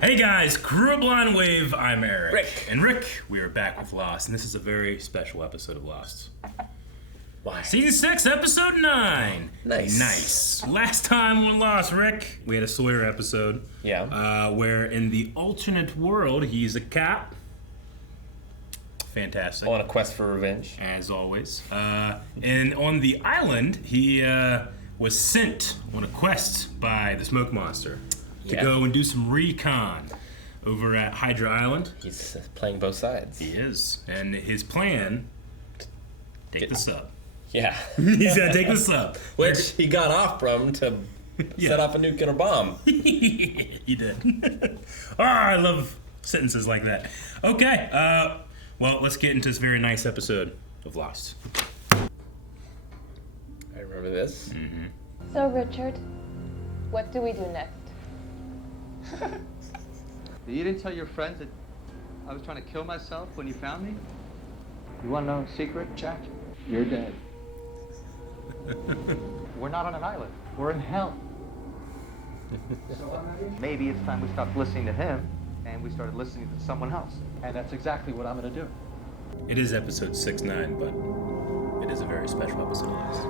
Hey guys, Crew of Blind Wave, I'm Eric. Rick. And Rick, we are back with Lost, and this is a very special episode of Lost. Why? Season 6, Episode 9. Nice. Last time on Lost, Rick, we had a Sawyer episode. Yeah. Where in the alternate world, he's a cop. Fantastic. On a quest for revenge. As always. And on the island, he was sent on a quest by the Smoke Monster to go and do some recon over at Hydra Island. He's playing both sides. He is. And his plan, take the sub. Yeah. He's gonna take the sub. Which he got off from to set off a nuclear bomb. He did. I love sentences like that. Okay, well, let's get into this very nice episode of Lost. I remember this. Mm-hmm. So, Richard, what do we do next? You didn't tell your friends that I was trying to kill myself when you found me? You want to know a secret, Jack? You're dead. We're not on an island. We're in hell. Maybe it's time we stopped listening to him and we started listening to someone else. And that's exactly what I'm going to do. It is episode 6-9, but it is a very special episode of Lost.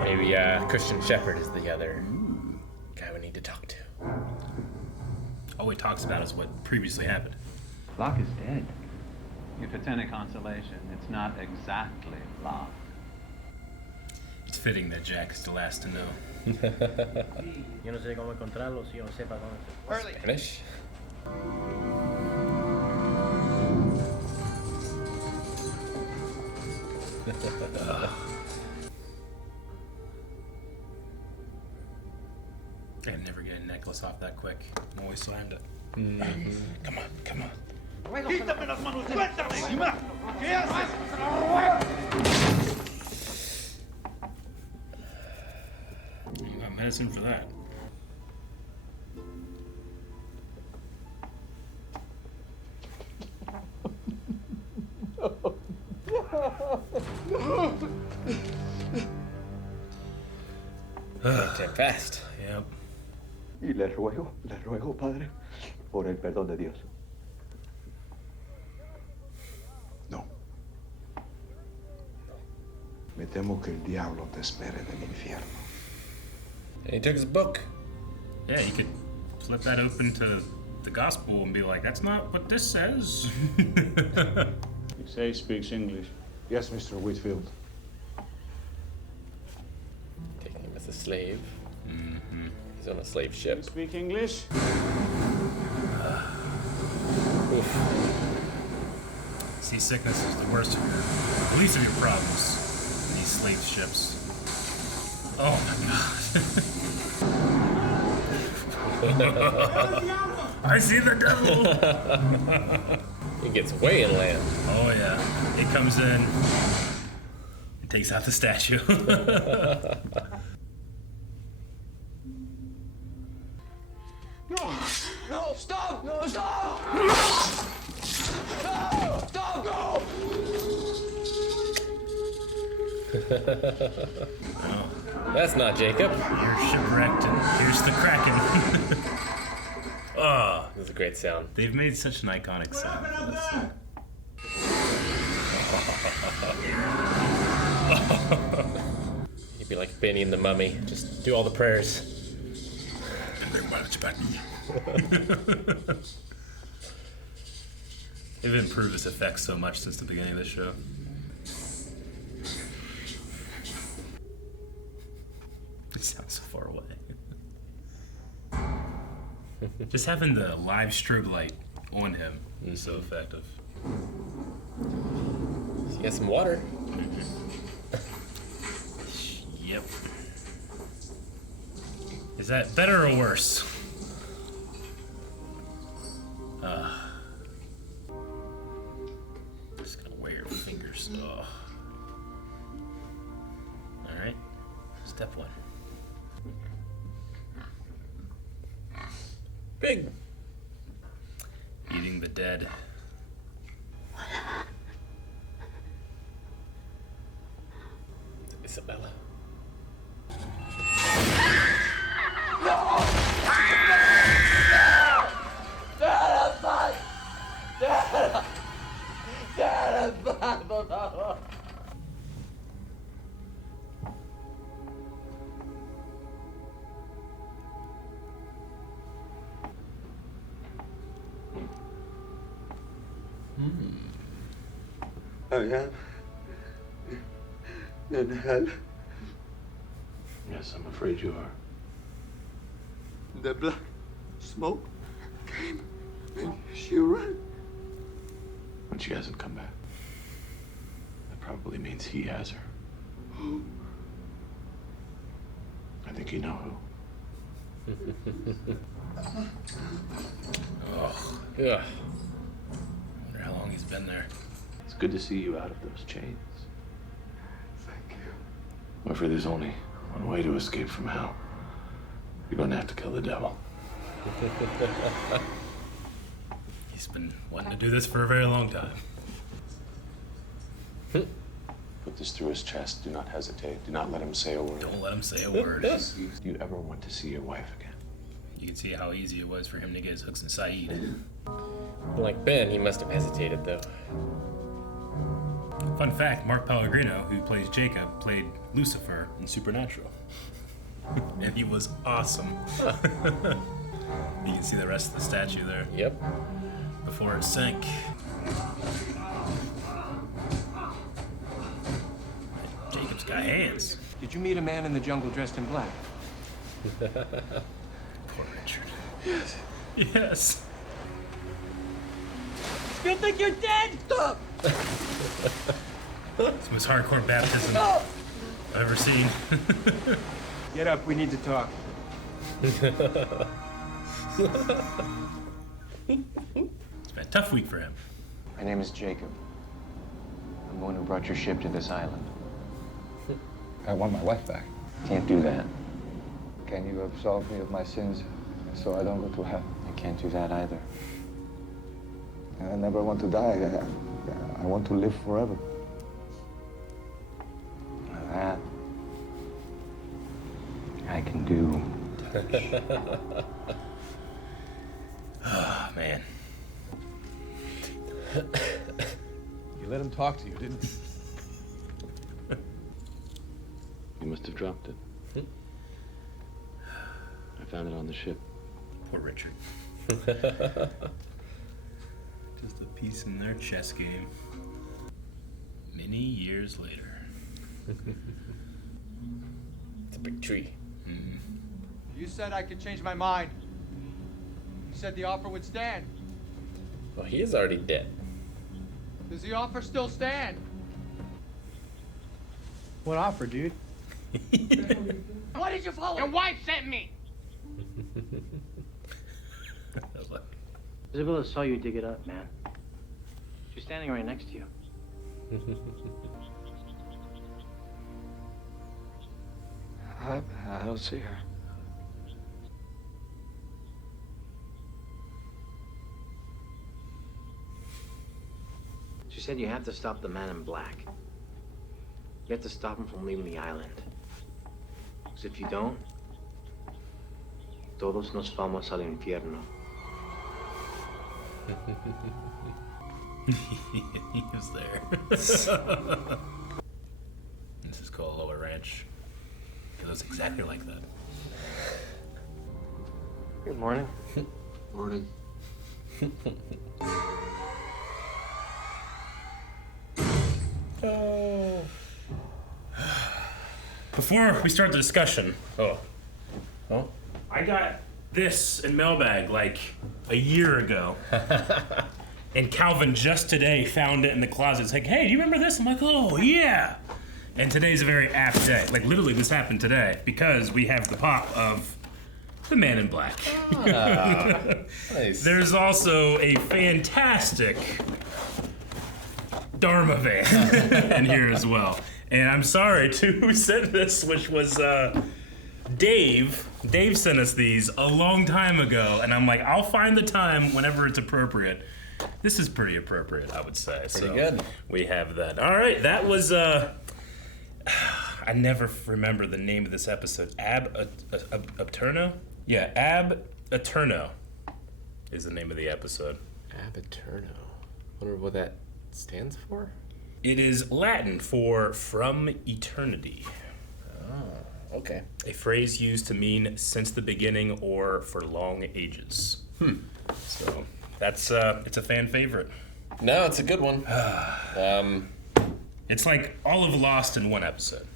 Maybe Christian Shepherd is the other guy we need to talk to. All he talks about is what previously happened. Locke is dead. If it's any consolation, it's not exactly Locke. It's fitting that Jack is the last to know. Yo no sé cómo encontrarlo si yo no sepa dónde se Hurley. Spanish? I'd never get a necklace off that quick. I'm always slammed it. Come on. ¡Quítame las manos! ¡Suéltame! ¿Qué haces? You got medicine for that. Damn fast. Yep. Y le ruego, Padre, por el perdón de Dios. No. Me temo que el diablo te espere en el infierno. And he took his book. Yeah, you could flip that open to the gospel and be like, that's not what this says. You say he speaks English. Yes, Mr. Whitfield. Taking him as a slave. Mm-hmm. He's on a slave You ship. speak English? Seasickness is the worst of the least of your problems. These slave ships. Oh my god. I see the devil. He gets way inland. Oh yeah. It comes in. It takes out the statue. No, stop! No, stop! No! Stop! Go! That's not Jacob. You're shipwrecked and here's the Kraken. Oh, This is a great sound. they've made such an iconic sound. He'd be like Benny and the Mummy. Just do all the prayers. They've improved its effects so much since the beginning of the show. It sounds so far away. Just having the live strobe light on him is so effective. So you got some water. Yep. Is that better or worse? Just gonna wear your fingers. Oh. Alright. Step 1. Big. Eating the dead. Isabella. I am in hell. Yes, I'm afraid you are. The black smoke came and she ran. But she hasn't come back. That probably means he has her. I think you know who. Oh, yeah. Wonder how long he's been there. It's good to see you out of those chains. Thank you. I'm afraid there's only one way to escape from hell. You're going to have to kill the devil. He's been wanting to do this for a very long time. Put this through his chest. Do not hesitate. Do not let him say a word. Don't let him say a word. Do you ever want to see your wife again? You can see how easy it was for him to get his hooks in Saeed. Like Ben, he must have hesitated though. Fun fact, Mark Pellegrino, who plays Jacob, played Lucifer in Supernatural. And he was awesome. You can see the rest of the statue there. Yep. Before it sank. Jacob's got hands. Did you meet a man in the jungle dressed in black? Poor Richard. Yes. Yes. You think you're dead? Stop! It's the most hardcore baptism I've ever seen. Get up, we need to talk. It's been a tough week for him. My name is Jacob. I'm the one who brought your ship to this island. I want my wife back. Can't do that. Can you absolve me of my sins so I don't go to hell? I can't do that either. I never want to die. I want to live forever. That I can do. Oh, man. You let him talk to you, didn't you? You must have dropped it. I found it on the ship. Poor Richard. Just a piece in their chess game. Many years later. It's a big tree. Mm-hmm. You said I could change my mind. You said the offer would stand. Well, he is already dead. Does the offer still stand? What offer, dude? Why did you follow? Your wife sent me. Isabella saw you dig it up, man. She's standing right next to you. I don't see her. She said you have to stop the man in black. You have to stop him from leaving the island. Because if you don't, todos nos vamos al infierno. He was there. This is called Lower Ranch. It looks exactly like that. Good morning. Morning. Oh. Before we start the discussion, I got this in mailbag like a year ago. And Calvin just today found it in the closet. It's like, hey, do you remember this? I'm like, oh, yeah. And today's a very apt day. Like, literally, this happened today because we have the pop of The Man in Black. Nice. There's also a fantastic Dharma van in here as well. And I'm sorry to who sent this, which was Dave. Dave sent us these a long time ago, and I'm like, I'll find the time whenever it's appropriate. This is pretty appropriate, I would say. Pretty good. We have that. All right, that was I never remember the name of this episode. Aeterno? Yeah, Aeterno is the name of the episode. Aeterno. Wonder what that stands for? It is Latin for from eternity. Oh, okay. A phrase used to mean since the beginning or for long ages. So that's it's a fan favorite. No, it's a good one. It's like all of Lost in one episode,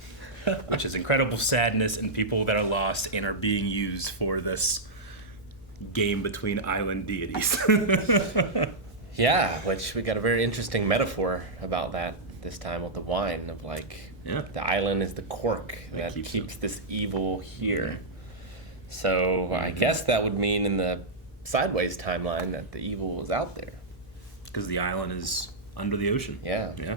which is incredible sadness and people that are lost and are being used for this game between island deities. Yeah, which we got a very interesting metaphor about that this time with the wine of the island is the cork that keeps this evil here. So I guess that would mean in the sideways timeline that the evil is out there. Because the island is under the ocean. Yeah. Yeah.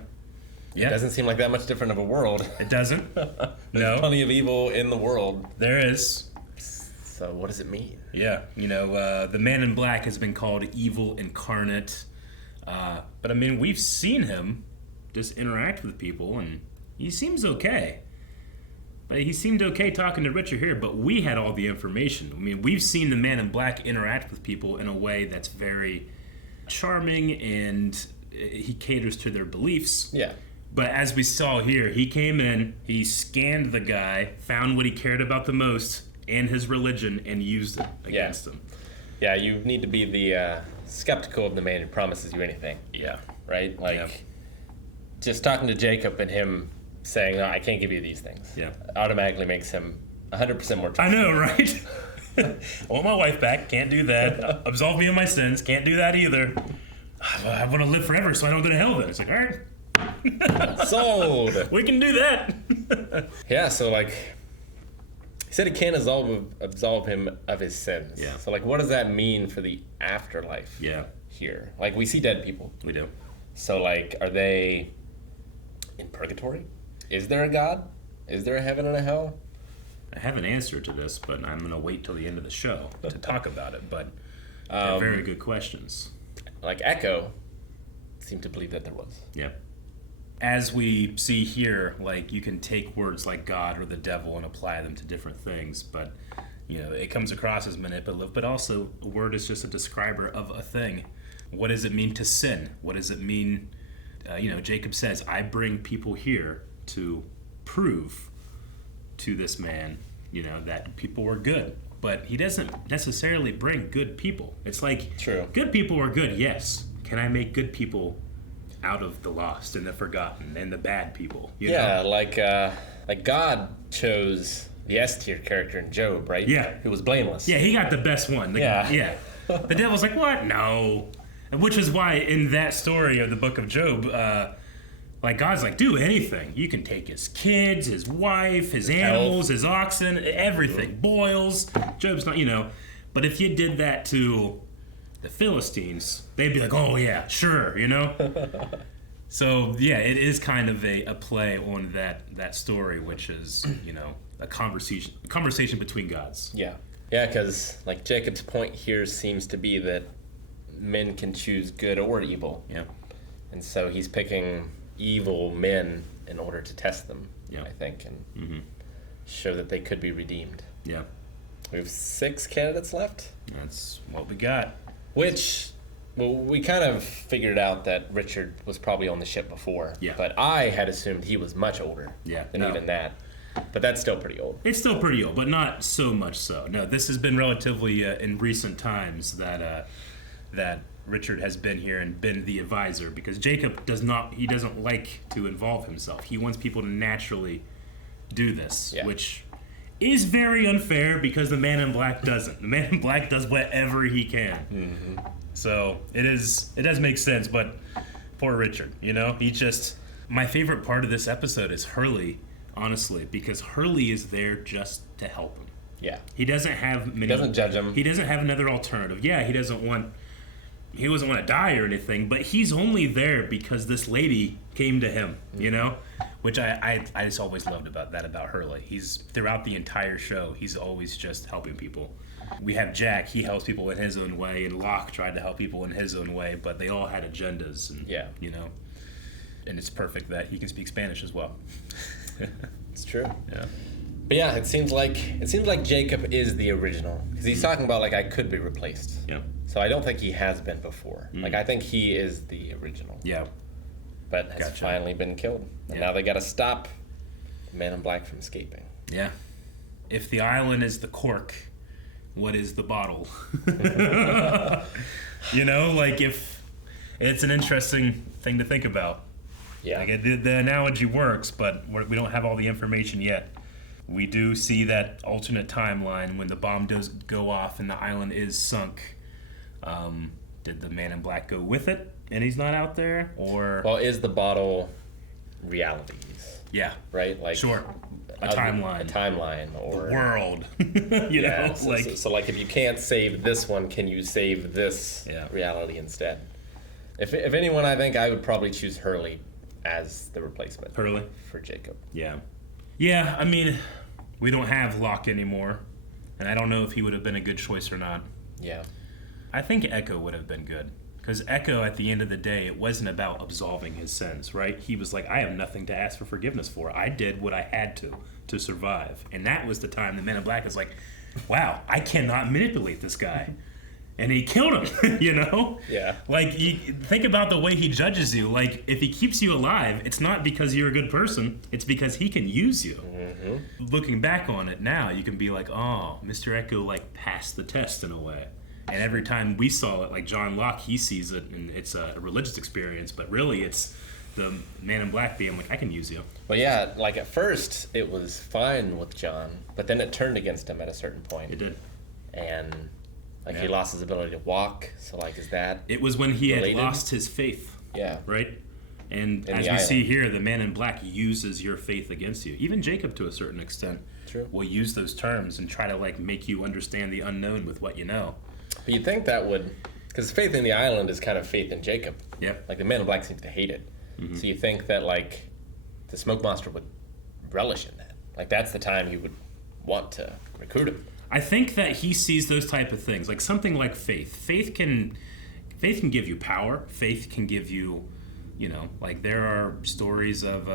It doesn't seem like that much different of a world. It doesn't. There's plenty of evil in the world. There is. So what does it mean? Yeah, the Man in Black has been called evil incarnate. But I mean, we've seen him just interact with people, and he seems okay. But he seemed okay talking to Richard here, but we had all the information. I mean, we've seen the Man in Black interact with people in a way that's very charming, and he caters to their beliefs. Yeah. But as we saw here, he came in, he scanned the guy, found what he cared about the most, and his religion, and used it against him. Yeah, you need to be the skeptical of the man who promises you anything. Yeah. Right? Just talking to Jacob and him saying, no, I can't give you these things. Yeah. Automatically makes him 100% more trustworthy. I know, right? I want my wife back, can't do that. Absolve me of my sins, can't do that either. I want to live forever so I don't go to hell then. It's like, all right. Sold. We can do that. Yeah, so he said he can't absolve him of his sins. Yeah. So what does that mean for the afterlife? Yeah. Here, we see dead people. We do. So are they in purgatory? Is there a God? Is there a heaven and a hell? I have an answer to this, but I'm going to wait till the end of the show to talk about it. But they're very good questions. Echo seemed to believe that there was. Yeah. As we see here, you can take words like God or the devil and apply them to different things, but it comes across as manipulative, but also a word is just a describer of a thing. What does it mean to sin? What does it mean? Jacob says, I bring people here to prove to this man, that people were good. But he doesn't necessarily bring good people. It's True. Good people are good, yes. Can I make good people out of the lost and the forgotten and the bad people? You know? God chose the S-tier character in Job, right? Yeah. Who was blameless. Yeah, he got the best one. Yeah. The devil's like, what? No. Which is why in that story of the book of Job, God's like, do anything. You can take his kids, his wife, his animals, his oxen, everything. Boils. Job's not, But if you did that to the Philistines, they'd be like, oh yeah, sure, So yeah, it is kind of a play on that story, which is, a conversation between gods. Yeah. Yeah, because Jacob's point here seems to be that men can choose good or evil. Yeah. And so he's picking evil men in order to test them, I think, and show that they could be redeemed. Yeah. We have 6 candidates left. That's what we got. Which, we kind of figured out that Richard was probably on the ship before. Yeah. But I had assumed he was much older than even that. But that's still pretty old. It's still pretty old, but not so much so. No, this has been relatively in recent times that Richard has been here and been the advisor, because Jacob doesn't like to involve himself. He wants people to naturally do this, which is very unfair because the Man in Black doesn't. The Man in Black does whatever he can. Mm-hmm. So it does make sense, but poor Richard, my favorite part of this episode is Hurley, honestly, because Hurley is there just to help him. Yeah. He doesn't have many. He doesn't judge him. He doesn't have another alternative. Yeah, he doesn't want to die or anything, but he's only there because this lady came to him, which I just always loved about Hurley. He's throughout the entire show, he's always just helping people. We have Jack, he helps people in his own way, and Locke tried to help people in his own way, but they all had agendas, and and it's perfect that he can speak Spanish as well. It's true. Yeah. But yeah, it seems like Jacob is the original, because he's talking about I could be replaced. Yeah. So I don't think he has been before. I think he is the original. Yeah. But has finally been killed. And now they got to stop the Man in Black from escaping. Yeah. If the island is the cork, what is the bottle? If it's an interesting thing to think about. Yeah. Like the analogy works, but we don't have all the information yet. We do see that alternate timeline when the bomb does go off and the island is sunk. Did the Man in Black go with it and he's not out there? Or Well, is the bottle realities? Yeah. Right? Like Sure. A timeline. A timeline or the world. you know? So like if you can't save this one, can you save this reality instead? If anyone, I think I would probably choose Hurley as the replacement. Hurley? For Jacob. Yeah. Yeah, I mean, we don't have Locke anymore. And I don't know if he would have been a good choice or not. Yeah. I think Echo would have been good. Because Echo, at the end of the day, it wasn't about absolving his sins, right? He was like, I have nothing to ask for forgiveness for. I did what I had to survive. And that was the time the Man in Black is like, wow, I cannot manipulate this guy. And he killed him, you know? Yeah. Like, think about the way he judges you. Like, if he keeps you alive, it's not because you're a good person. It's because he can use you. Mm-hmm. Looking back on it now, you can be like, oh, Mr. Echo, like, passed the test in a way. And every time we saw it, like John Locke, he sees it, and it's a religious experience. But really, it's the Man in Black being like, I can use you. Well, yeah, like at first, it was fine with John, but then it turned against him at a certain point. It did. And, like, he lost his ability to walk, so, like, is that It was when he related? had lost his faith. Yeah. Right? And In as the we see island. here, the Man in Black uses your faith against you. Even Jacob, to a certain extent, will use those terms and try to, like, make you understand the unknown with what you know. But you'd think that would, because faith in the island is kind of faith in Jacob. Yeah. Like the Man in Black seems to hate it. Mm-hmm. So you think that like the Smoke Monster would relish in that. Like that's the time he would want to recruit him. I think that he sees those type of things, like something like faith. Faith can give you power. Faith can give you, you know, like there are stories of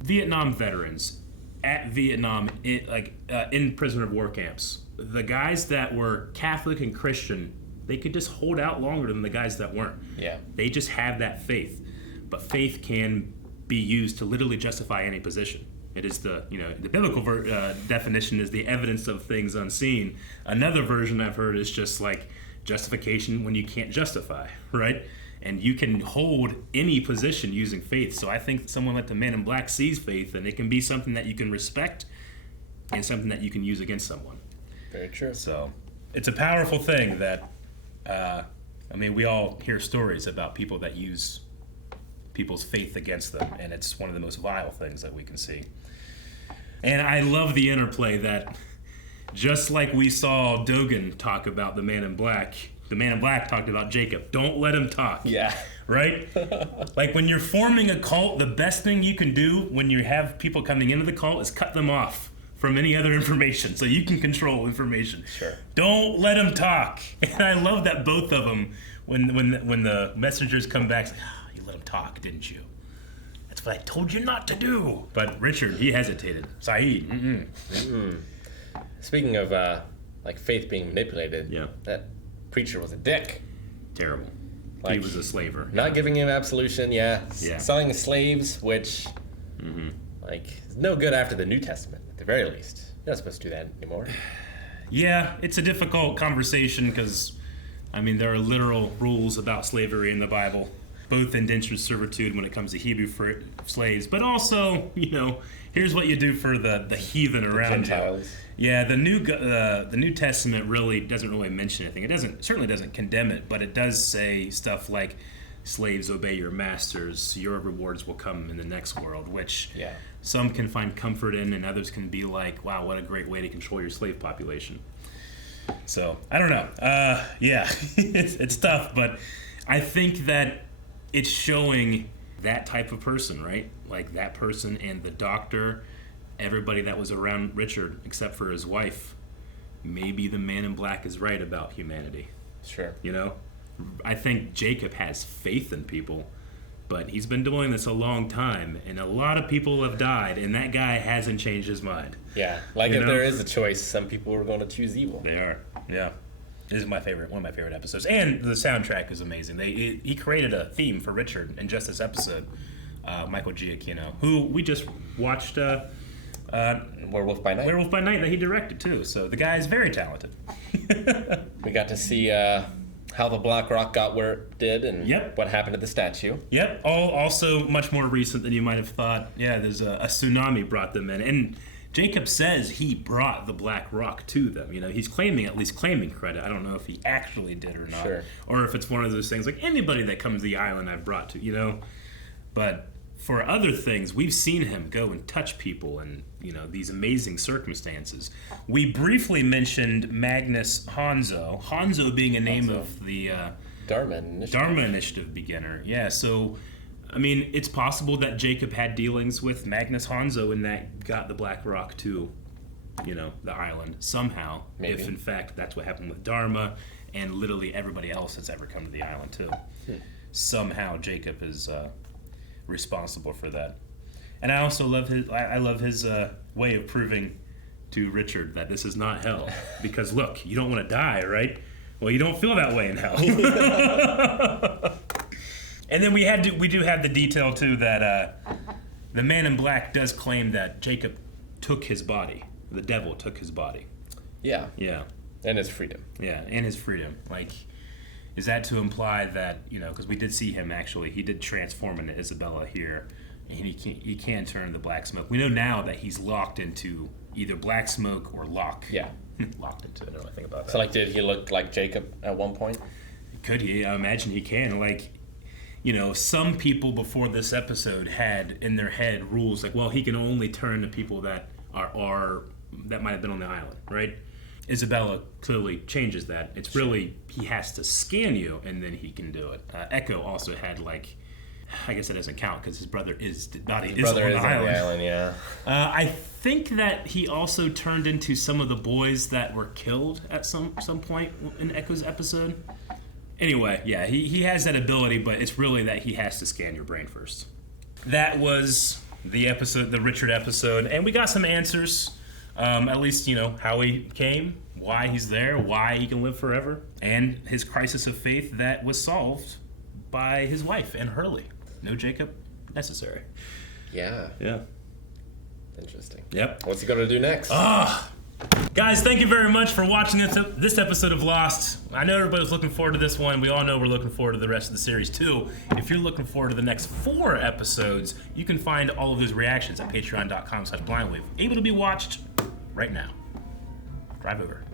Vietnam veterans at Vietnam, in prisoner of war camps. The guys that were Catholic and Christian, they could just hold out longer than the guys that weren't. Yeah. They just have that faith. But faith can be used to literally justify any position. It is the biblical definition is the evidence of things unseen. Another version I've heard is just like justification when you can't justify, right? And you can hold any position using faith. So I think someone like the Man in Black sees faith, and it can be something that you can respect and something that you can use against someone. Very true. So it's a powerful thing that, we all hear stories about people that use people's faith against them, and it's one of the most vile things that we can see. And I love the interplay that, just like we saw Dogen talk about the Man in Black talked about Jacob. Don't let him talk. Yeah. Right? Like when you're forming a cult, the best thing you can do when you have people coming into the cult is cut them off from any other information so you can control information. Sure. Don't let them talk. And I love that both of them, when the messengers come back, say, you let him talk, didn't you? That's what I told you not to do. But Richard, he hesitated. Saeed, Speaking of faith being manipulated, that preacher was a dick. Terrible. Like, he was a slaver. Not giving him absolution, selling slaves, which is no good after the New Testament, at the very least. You're not supposed to do that anymore. Yeah, it's a difficult conversation because, there are literal rules about slavery in the Bible, both indentured servitude when it comes to Hebrew slaves, but also, here's what you do for the heathen around you. Yeah, the New Testament really doesn't really mention anything. It certainly doesn't condemn it, but it does say stuff like, slaves, obey your masters, your rewards will come in the next world, which some can find comfort in, and others can be like, wow, what a great way to control your slave population. So, I don't know. It's tough, but I think that it's showing that type of person, right? Like that person and the doctor, everybody that was around Richard, except for his wife. Maybe the Man in Black is right about humanity. Sure. I think Jacob has faith in people, but he's been doing this a long time, and a lot of people have died, and that guy hasn't changed his mind. Yeah, if there is a choice, some people are going to choose evil. They are, yeah. This is one of my favorite episodes, and the soundtrack is amazing. He created a theme for Richard in just this episode, Michael Giacchino, who we just watched Werewolf by Night. Werewolf by Night that he directed too. So the guy is very talented. We got to see How the Black Rock got where it did, and what happened to the statue. Yep. Also much more recent than you might have thought. Yeah, there's a tsunami brought them in. And Jacob says he brought the Black Rock to them. You know, he's at least claiming credit. I don't know if he actually did or not. Sure. Or if it's one of those things like anybody that comes to the island I've brought to, you know. But for other things, we've seen him go and touch people in, you know, these amazing circumstances. We briefly mentioned Magnus Hanzo. Hanzo being a name of the Dharma Initiative beginner. Yeah, so, I mean, it's possible that Jacob had dealings with Magnus Hanzo and that got the Black Rock to, you know, the island somehow. Maybe. If, in fact, that's what happened with Dharma and literally everybody else that's ever come to the island, too. Somehow Jacob is responsible for that. And I also love his way of proving to Richard that this is not hell. Because look, you don't want to die, right? Well, you don't feel that way in hell. And then we do have the detail too that the Man in Black does claim that Jacob took his body. The devil took his body. Yeah. Yeah. And his freedom. Yeah, and his freedom. Like, is that to imply that, you know, because we did see him actually, he did transform into Isabella here, and he can turn the black smoke. We know now that he's locked into either black smoke or lock. Yeah. Locked into it, I don't know think about that. So, like, did he look like Jacob at one point? Could he? I imagine he can. Like, you know, some people before this episode had in their head rules like, well, he can only turn to people that are that might have been on the island, right? Isabella clearly changes that. It's really, he has to scan you and then he can do it. Echo also had, like, I guess it doesn't count because his brother is on the island. Yeah. I think that he also turned into some of the boys that were killed at some point in Echo's episode. Anyway, yeah, he has that ability, but it's really that he has to scan your brain first. That was the episode, the Richard episode, and we got some answers. At least, you know, how he came, why he's there, why he can live forever, and his crisis of faith that was solved by his wife and Hurley. No Jacob necessary. Yeah. Yeah. Interesting. Yep. What's he going to do next? Guys, thank you very much for watching this episode of Lost. I know everybody's looking forward to this one. We all know we're looking forward to the rest of the series too. If you're looking forward to the next 4 episodes, you can find all of those reactions at patreon.com/blindwave, able to be watched right now. Drive over.